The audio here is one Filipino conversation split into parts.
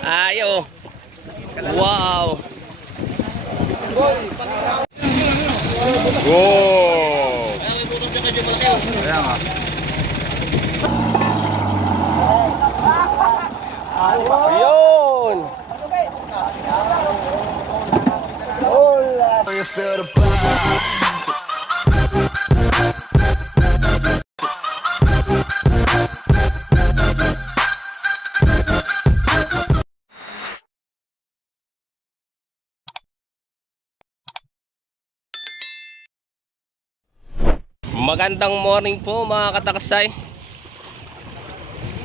Ayo. Wow. Wow. Ayun. Magandang morning po mga kataksay.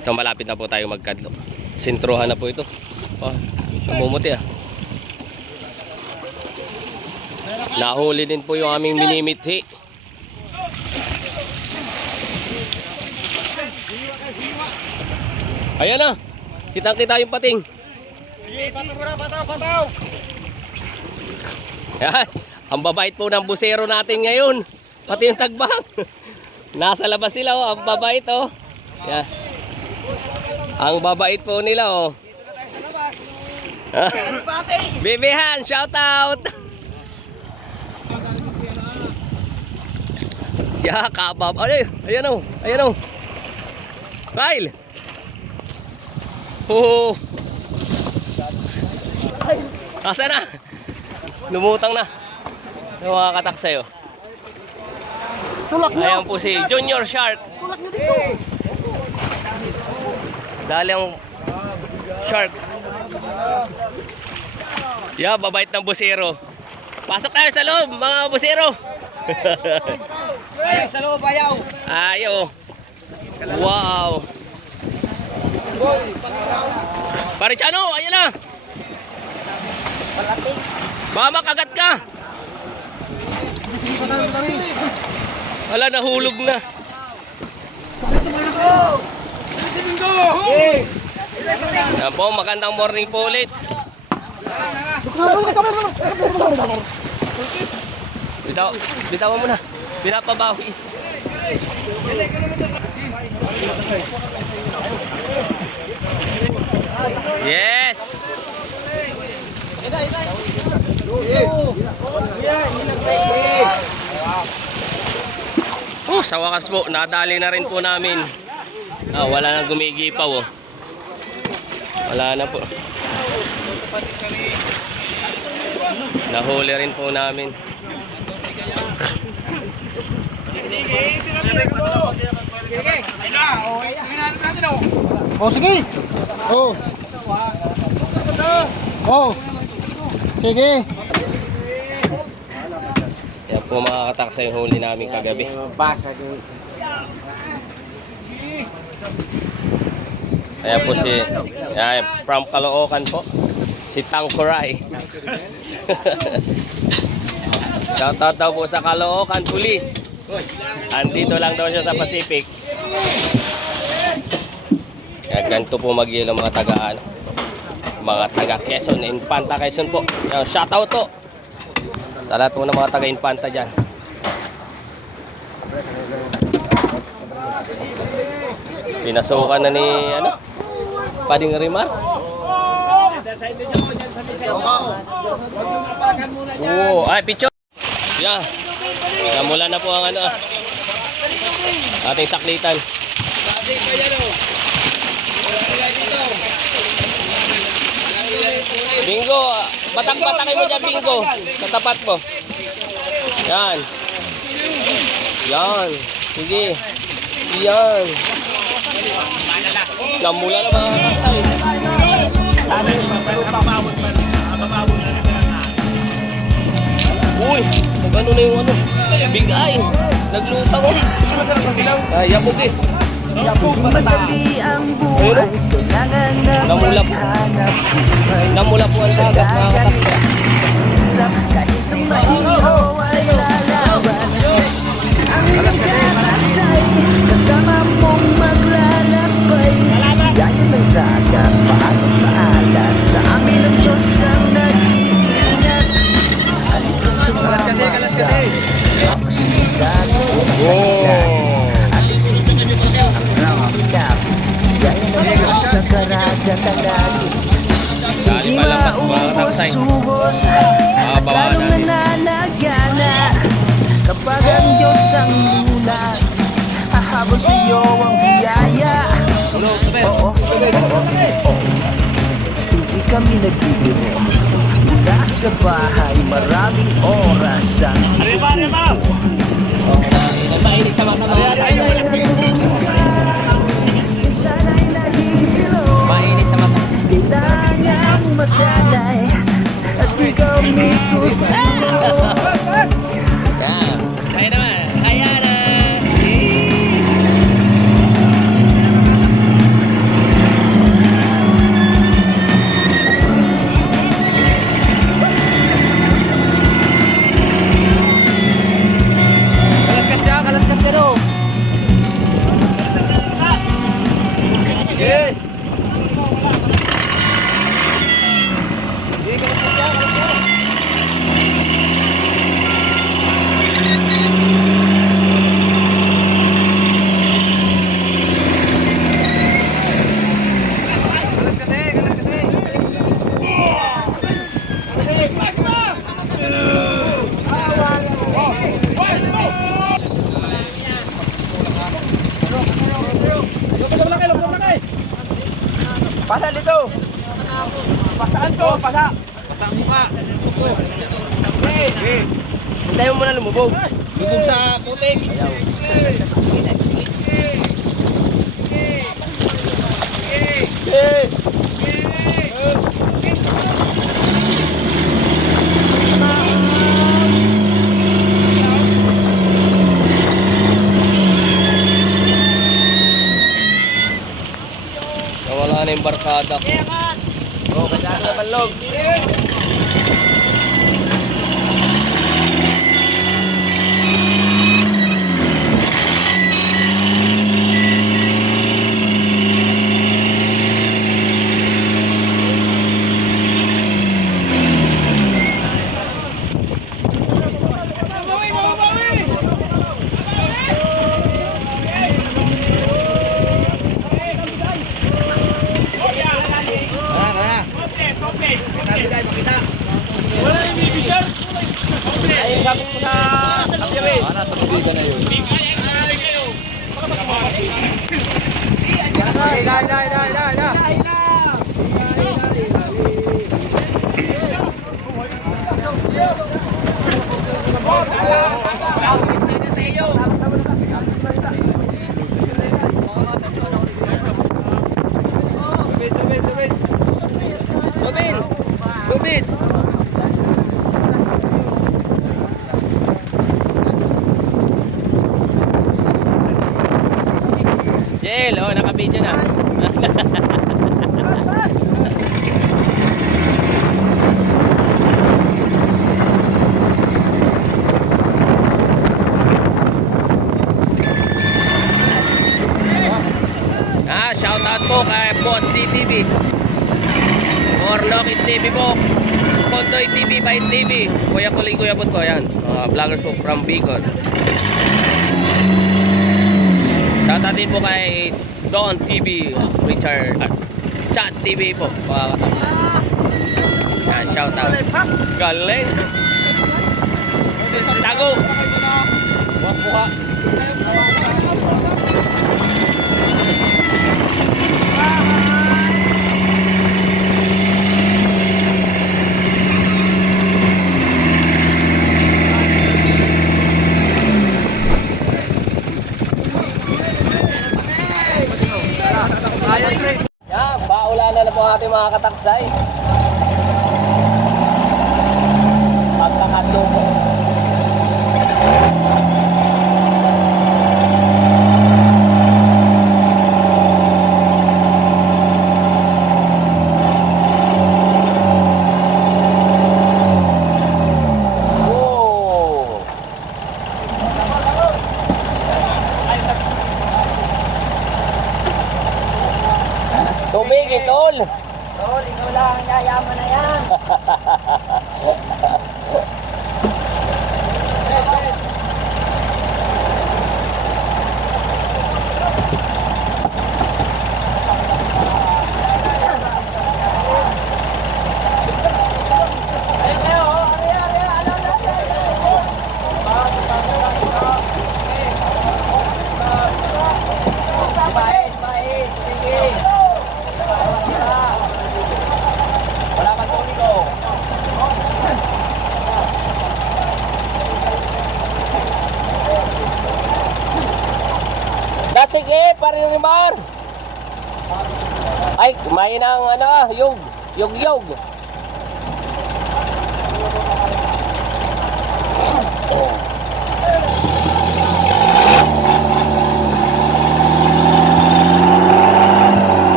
Ito, malapit na po tayo magkadlo. Sintrohan na po ito. Oh, namumuti ah. Nahuli din po yung aming minimithi. Ayan na. Kitang-kita yung pating. Pataw. Yan. Ang babait po ng busero natin ngayon. Pati yung tagbang. Nasa labas sila oh. Ang babait oh. Yan. Ang babait po nila oh. Bibihan, shout out. Ya, kabab. Ayan oh. Ayan oh. Kyle. Oh. Asa na? Lumutang na. Yung mga kataksay oh. Ayan po si Junior Shark. Dali ang shark. Yeah, babait ng busero. Pasok tayo sa loob, mga busero. Sa loob, ayaw. Ayo. Wow. Parichano, ayan na. Baka makagat ka. Wala, nahulog na. Yan po, magandang morning po ulit. Bitawan mo na. Pinapabawi. Yes. Sa wakas po, nadali na rin po namin. Wala nang gumigipaw oh. Wala na po. Nahuli rin po namin. Oh, sige. Oh. Oh. Sige. Yan po mga kataksa yung huli namin kagabi. Ayan po si from Caloocan po, si Tangkuray. Shoutout daw po sa Caloocan Police. Andito lang daw siya sa Pacific. Kaya ganito po mag-yelo mga taga Quezon, Infanta Quezon po. Shoutout to sa lahat po ng mga taga Infanta dyan. Pinasukan na ni Pading Rimar. Oh, ay picture. Yeah. Namula na po ang ating saklitan. Bingo, batak-batakin mo dyan, Bingo. Sa tapat mo. Yan. Yan. Sige. Yan. Namula na mga kasay. Uy, magano na yung bigay. Naglutang oh. Yabog eh. Madali ang buhay, kailangan na maghanap buhay. Namula po ang sagap mga kataksa. Kahit ang maiho ay lalaban. Ang iyong kataksay, kasama mong maglalakbay. Gaya ng dagat, paanot maalat. Sa amin ang Diyos ang nag-iingat. Halika't sumama sa kapasigan o kasalitan. Ating sinulit ang pinilap. Gaya ng Diyos sa karagatan natin. Bonsai. sumubos Ah, at bawaan lalong natin. nananagana. Kapag ang Diyos ang mulat, hahabol sa'yo ang biyaya. Oo, hindi kami nagbibiro. Nasa bahay, maraming oras ang inuupo. Mainit sa mata. Minsan ay nasusuka, minsan ay nahihilo. Mainit sa mata. Kailangang masanay at di kami susunod. Yan. Kaya naman. Kaya na. Kalaskas ka daw. Yes. Pasa dito. Pasaan to, pasa. Pasa ang mukha. Hintayin mo muna lumubog. Lubog sa putik. Nawala na yung barkada ko. Oh, kaya na balog. Ay, sabi mo sa Abyawe. Nasa Mabiga na yun. Lubid! Jel, oh, naka-video na. Shout out po kay Boss DTV. Orlokis TV po. Kondoy TV, Bite TV. Kuya Kuling, Kuya Bot ko, yan. Vloggers po from Bicol. Shout out din po kay Don TV, Richard, Chat TV po. Yan, shout out. Galing. Tago. Buka. Yan, baulanan na po ang ating mga kataksay. Pagkakadlo po. Tumigil, tol! Tol, ikaw lang ang yayaman na yan. Kain ng ano, yog. Yog.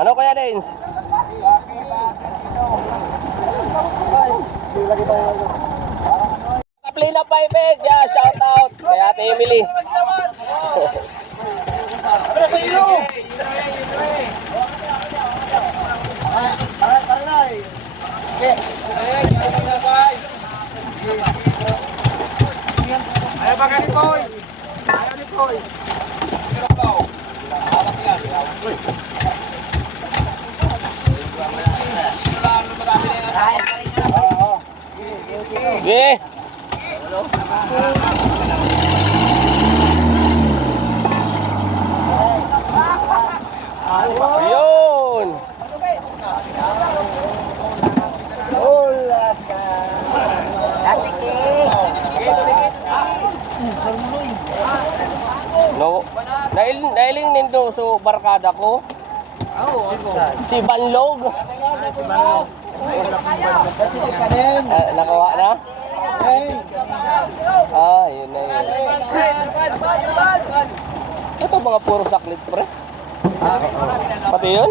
Ano kaya, Dens? Play na 5 yeah, shout out kay Ate Emily. Ayaw ba ganito, boy? Ayaw ni boy. Sige. Ayun. Hola sa... No. Nailing nindo so barkada ko. Si Banlog. Kasi ka din. Nakawa na? Yun na yun. Ito mga puro saklit, pre. Pati yun?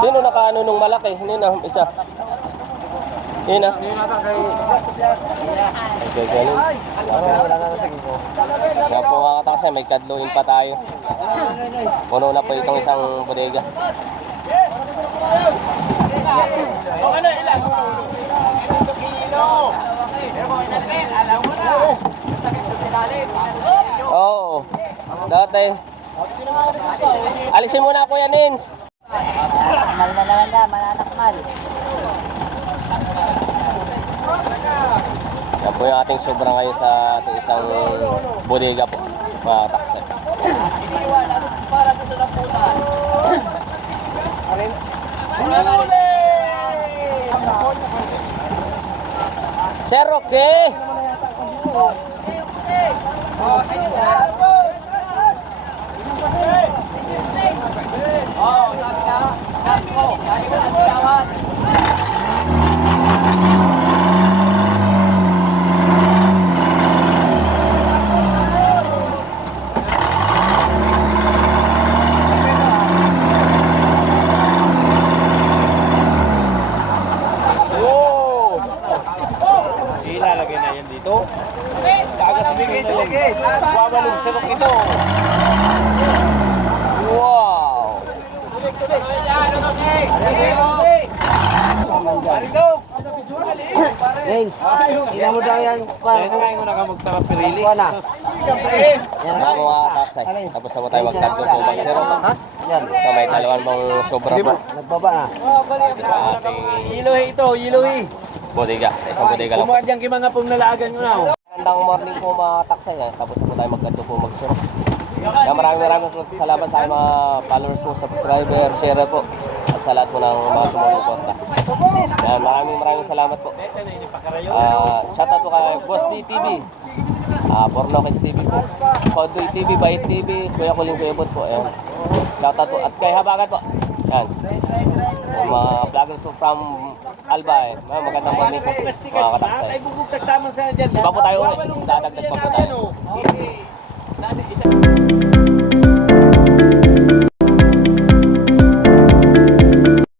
Sino nakaano nung malaki? Hindi na, isa. Yun na. Okay, ganun. Kaya po mga kataksa, may kadluin pa tayo. Puno na po itong isang bodega. Oo. Dati. Alisin mo na, Kuya Nins. Mal na naman na, mananakmal. Yan po yung ating sobra ngayon sa ating isang bodega po, mga taksa. Sir, okay? Ilalagay na yan dito. Sige. Wabalong sarok ito. Wow! James, ina mo daw yan. Kaya ngayon ko nakamagtara pirili. Wala. Mga mga taksay. Tapos na mo tayo magtagdo po mag-zero. Yan. So, may dalawang mong sobra po Nagbaba na. sa ating Yiluhi ito, yiluhi. bodega. Sa isang bodega lang po. Kumuha dyan kay mga pumnalagan ko na. Magandang morning po mga taksay. Tapos na po tayo magtagdo po mag-zero. Kaya maraming po salamat sa aking mga followers po, subscriber, share po. At sa lahat po ng mga sumusuporta. Yan, maraming salamat po. Shoutout po kay Boss DTV, Pornokes TV po, Kodoy TV, Bayit TV, Kuya Kuling Kuyabot po. Ayan. Shoutout po. At kay Habagat po. Yan. Mga vloggers po from Alba eh. Magandang morning po mga kataksay. Ay bugog tagtaman sa dyan. Di pa po tayo ulit. Dadagdag pa po tayo. Okay.